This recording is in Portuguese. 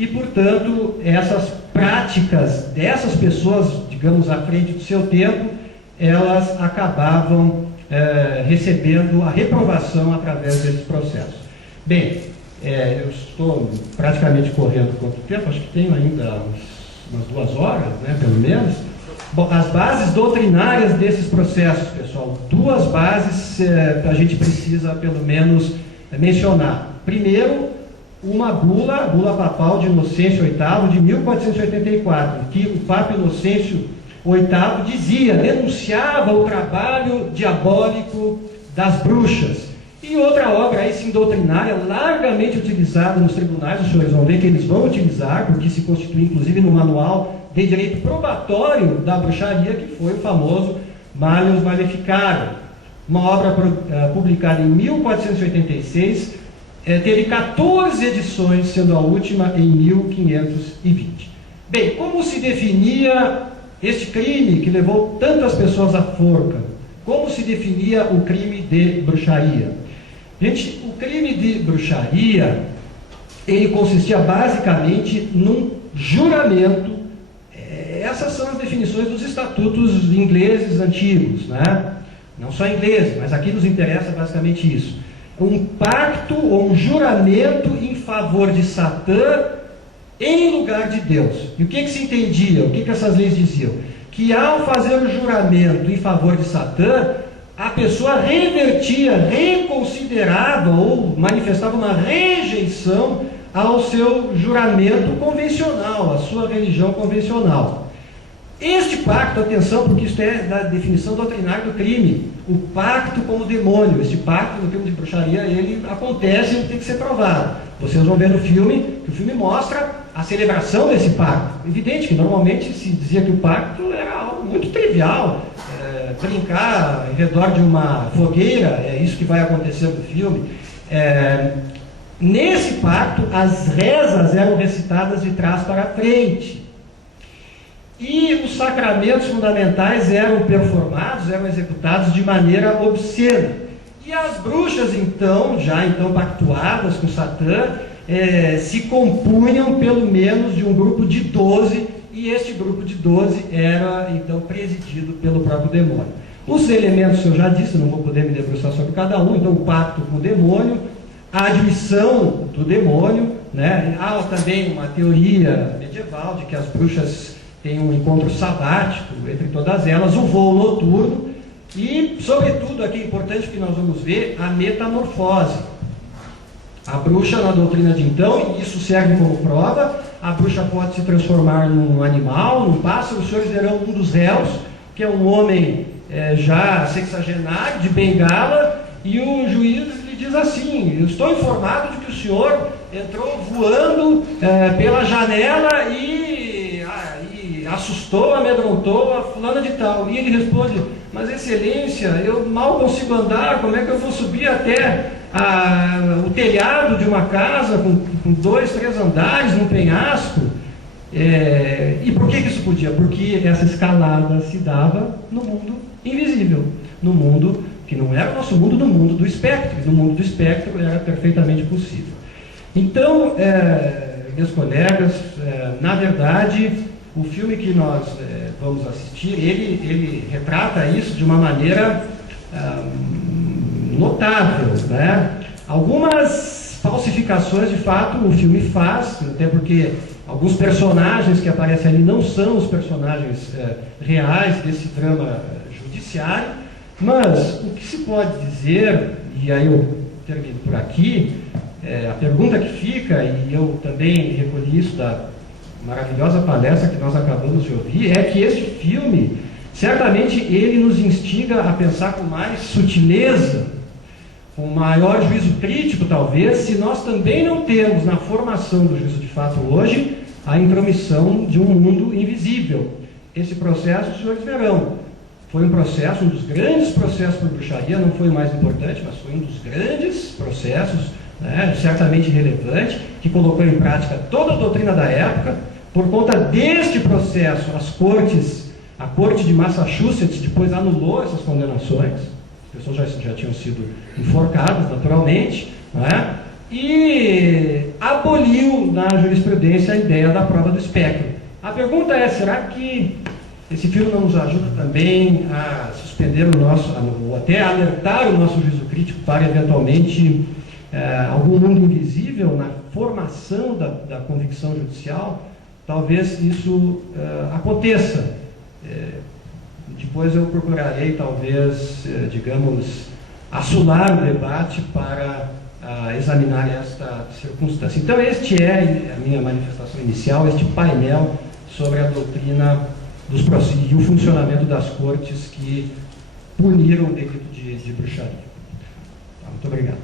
e, portanto, essas práticas dessas pessoas, digamos, à frente do seu tempo, elas acabavam recebendo a reprovação através desses processos. Bem, eu estou praticamente correndo quanto tempo? Acho que tenho ainda umas 2 horas, né, pelo menos. Bom, as bases doutrinárias desses processos, pessoal, 2 bases a gente precisa, pelo menos, mencionar. Primeiro, uma bula, a bula papal de Inocêncio VIII, de 1484, que o Papa Inocêncio VIII dizia, denunciava o trabalho diabólico das bruxas. E outra obra, aí sim, doutrinária, largamente utilizada nos tribunais, os senhores vão ver que eles vão utilizar, porque se constitui inclusive no manual de direito probatório da bruxaria, que foi o famoso Malleus Maleficarum. Uma obra publicada em 1486, teve 14 edições, sendo a última em 1520. Bem, como se definia este crime que levou tantas pessoas à forca? Como se definia o crime de bruxaria? Gente, o crime de bruxaria, ele consistia basicamente num juramento. Essas são as definições dos estatutos ingleses antigos, né? Não só ingleses, mas aqui nos interessa basicamente isso. Um pacto ou um juramento em favor de Satã em lugar de Deus. E o que se entendia? O que essas leis diziam? Que ao fazer o juramento em favor de Satã, a pessoa revertia, reconsiderava ou manifestava uma rejeição ao seu juramento convencional, à sua religião convencional. Este pacto, atenção, porque isso é da definição doutrinária do crime, o pacto com o demônio. Este pacto no crime de bruxaria, ele acontece, ele tem que ser provado. Vocês vão ver no filme, que o filme mostra a celebração desse pacto. Evidente que normalmente se dizia que o pacto era algo muito trivial, brincar em redor de uma fogueira, é isso que vai acontecer no filme. Nesse pacto, as rezas eram recitadas de trás para frente. E os sacramentos fundamentais eram performados, eram executados de maneira obscena. E as bruxas, então, já pactuadas com Satã, se compunham pelo menos de um grupo de 12, e este grupo de 12 era, então, presidido pelo próprio demônio. Os elementos que eu já disse, não vou poder me debruçar sobre cada um, então o pacto com o demônio, a admissão do demônio, né? Há também uma teoria medieval de que as bruxas têm um encontro sabático entre todas elas, o voo noturno e, sobretudo, aqui é importante que nós vamos ver a metamorfose. A bruxa, na doutrina de então, e isso serve como prova, a bruxa pode se transformar num animal, num pássaro. Os senhores verão um dos réus, que é um homem já sexagenário, de bengala, e o juiz lhe diz assim: eu estou informado de que o senhor entrou voando pela janela e assustou, amedrontou a fulana de tal. E ele responde: mas excelência, eu mal consigo andar, como é que eu vou subir até o telhado de uma casa com 2, 3 andares, num penhasco? E por que isso podia? Porque essa escalada se dava no mundo invisível, no mundo que não era o nosso mundo, no mundo do espectro. E no mundo do espectro era perfeitamente possível. Então, meus colegas, na verdade, o filme que nós vamos assistir, ele retrata isso de uma maneira notável, né? Algumas falsificações, de fato, o filme faz, até porque alguns personagens que aparecem ali não são os personagens reais desse drama judiciário, mas o que se pode dizer, e aí eu termino por aqui, a pergunta que fica, e eu também recolhi isso da maravilhosa palestra que nós acabamos de ouvir, é que este filme, certamente ele nos instiga a pensar com mais sutileza, com maior juízo crítico talvez, se nós também não temos na formação do juízo de fato hoje a intromissão de um mundo invisível. Esse processo, os senhores verão, foi um processo, um dos grandes processos por bruxaria, não foi o mais importante, mas foi um dos grandes processos, né, certamente relevante, que colocou em prática toda a doutrina da época. Por conta deste processo, a corte de Massachusetts depois anulou essas condenações. As pessoas já tinham sido enforcadas, naturalmente, né? e aboliu na jurisprudência a ideia da prova do espectro. A pergunta é, será que esse filme não nos ajuda também a suspender o nosso, ou até a alertar o nosso juízo crítico para, eventualmente, algum mundo invisível na formação da convicção judicial? Talvez isso aconteça. Depois eu procurarei, talvez, digamos, assular o debate para examinar esta circunstância. Então, este é a minha manifestação inicial, este painel sobre a doutrina dos processos e o funcionamento das cortes que puniram o delito de bruxaria. Muito obrigado.